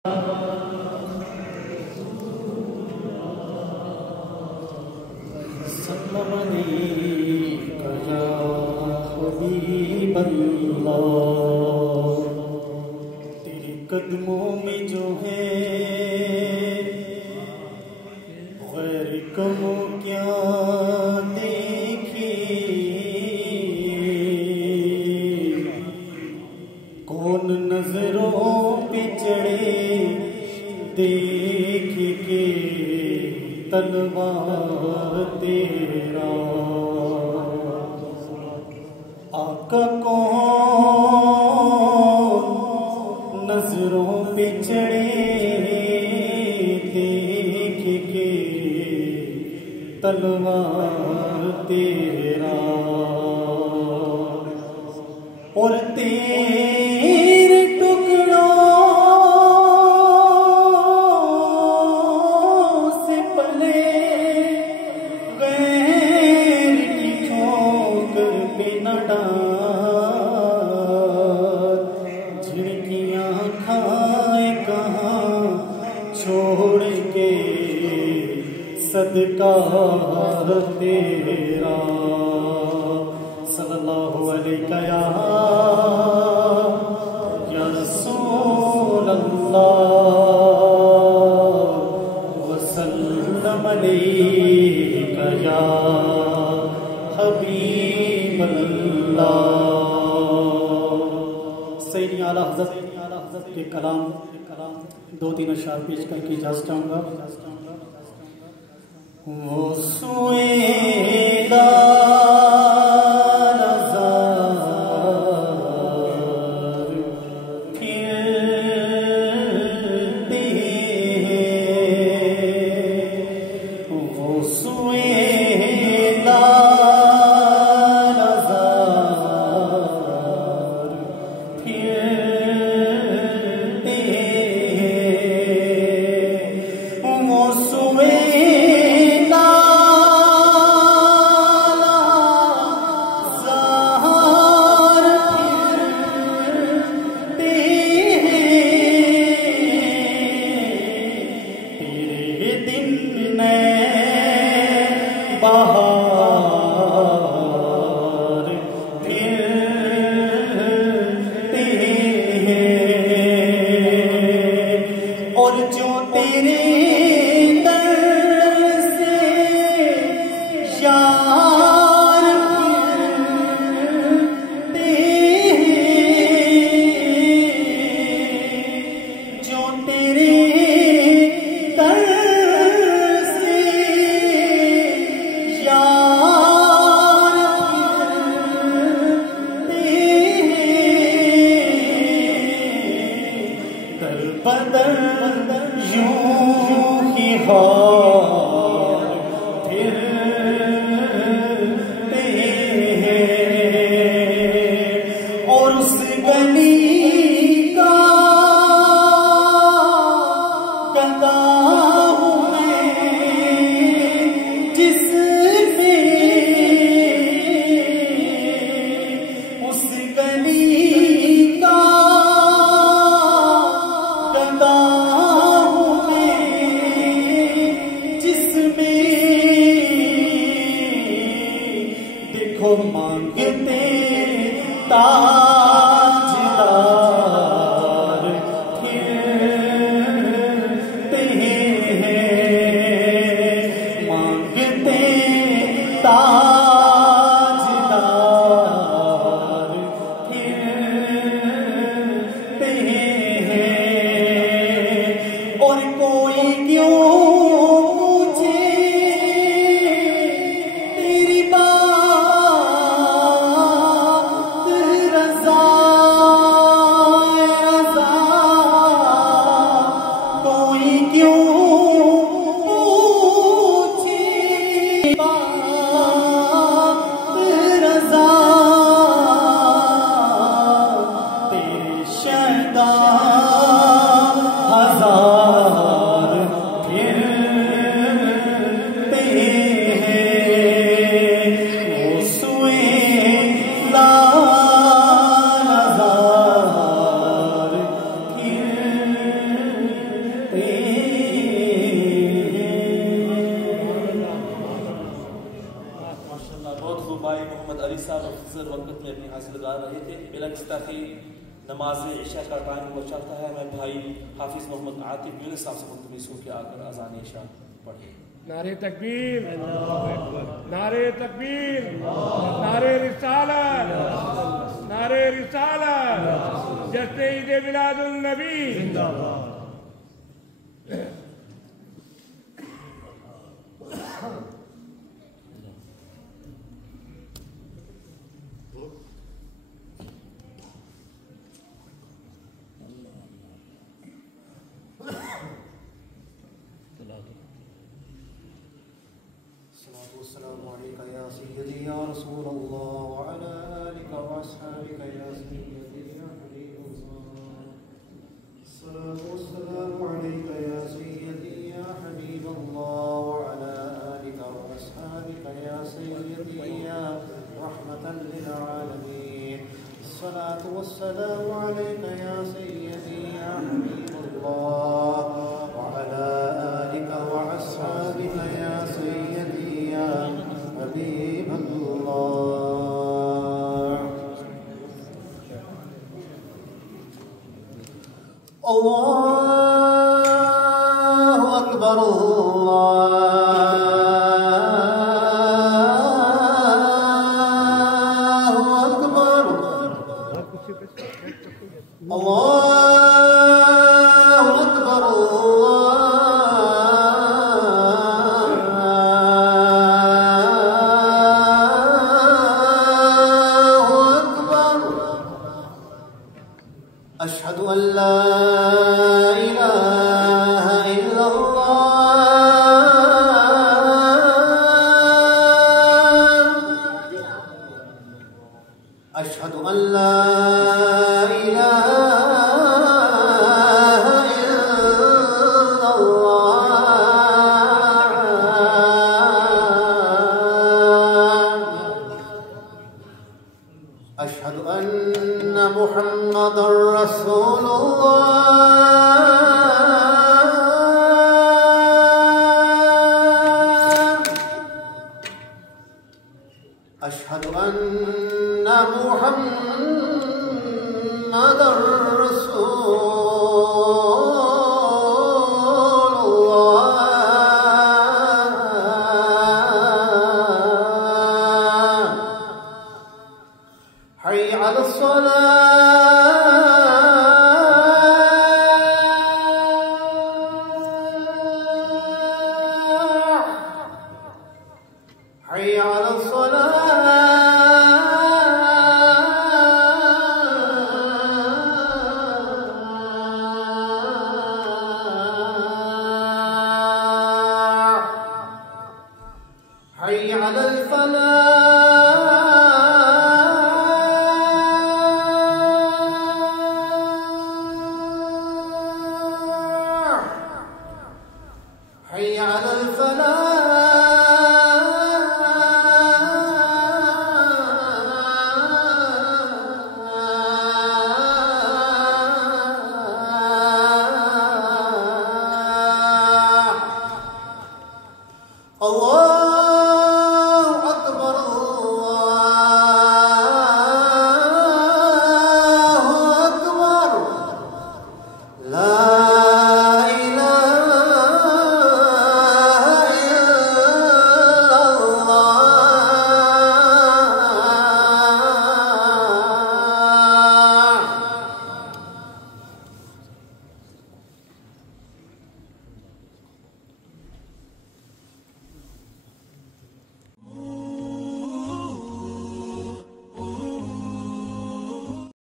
तेरे कदमों में जो है गैर कमो क्या देखे, कौन नजरों पे चढ़े देख के तलवार तेरा। आका कौन नजरों पे चढ़े देख के तलवार तेरा। और तेरे टुकड़ों से पले गैर की ठोकर पे न डाल, झिड़कियां खाए कहाँ छोड़ के सदका तेरा। सल्लल्लाहु अलैहि या रसूल अल्लाह वसल्लम अलैका या हबीब अल्लाह। सैयद आला हज़रत के कलाम दो तीन अशआर पेश करके इजाज़त चाहूँगा। वो सुएदा नज़ार फिरते हैं, वो सुएदा नज़ार फिरते हैं, वो बहार फिरते हैं। और जो तेरे दर से यार फिरते हैं, जो तेरे दर बदर यूं ही हार फिरते हैं। और उस गली का गदा हूँ मैं जिसमें, उस गली मुख्तसर वक्त में अपनी हासिल लगा रहे थे। बिलखता कि नमाज इशा का टाइम हो चलता है, मैं भाई हाफिज मोहम्मद आतिफ यूनुस साहब से मुल्तमिस हूँ कि आकर अज़ान इशा पढ़े। नारे तकबीर, नारे तकबीर, नारे रिसालत, नारे रिसालत, जश्न ईद मिलादुन नबी जिंदाबाद। अस्सलामु अलैका या सय्यदी या रसूल अल्लाह व अला आलिका व अस्हाबिका या सय्यदी या हबीबल्लाह। अस्सलातु वस्सलामु अलैका या सय्यदी या हबीबल्लाह व अला आलिका व अस्हाबिका या सय्यदी या रहमतन लिल आलमीन। अस्सलातु वस्सलामु अलैका या सय्यदी या हबीबल्लाह व अला आलिका व अस्हाबिका या सय्यदी हबीब अल्लाह। अल्लाहु अकबर, अल्लाहु अकबर, अल्लाहु अकबर, अशहदु अन ला इलाहा इल्लल्लाह, अशहदु अन ला इलाहा इल्लल्लाह, अशहदु अन्ना मुहम्मदर रसूलुल्लाह, अशहदु अन्ना मुहम्मदर रसूलुल्लाह। हय्य अलस सलाह, हय्य अलस सलाह, हय्य अलल फलाह, हय्य अलल फलाह। अल्लाह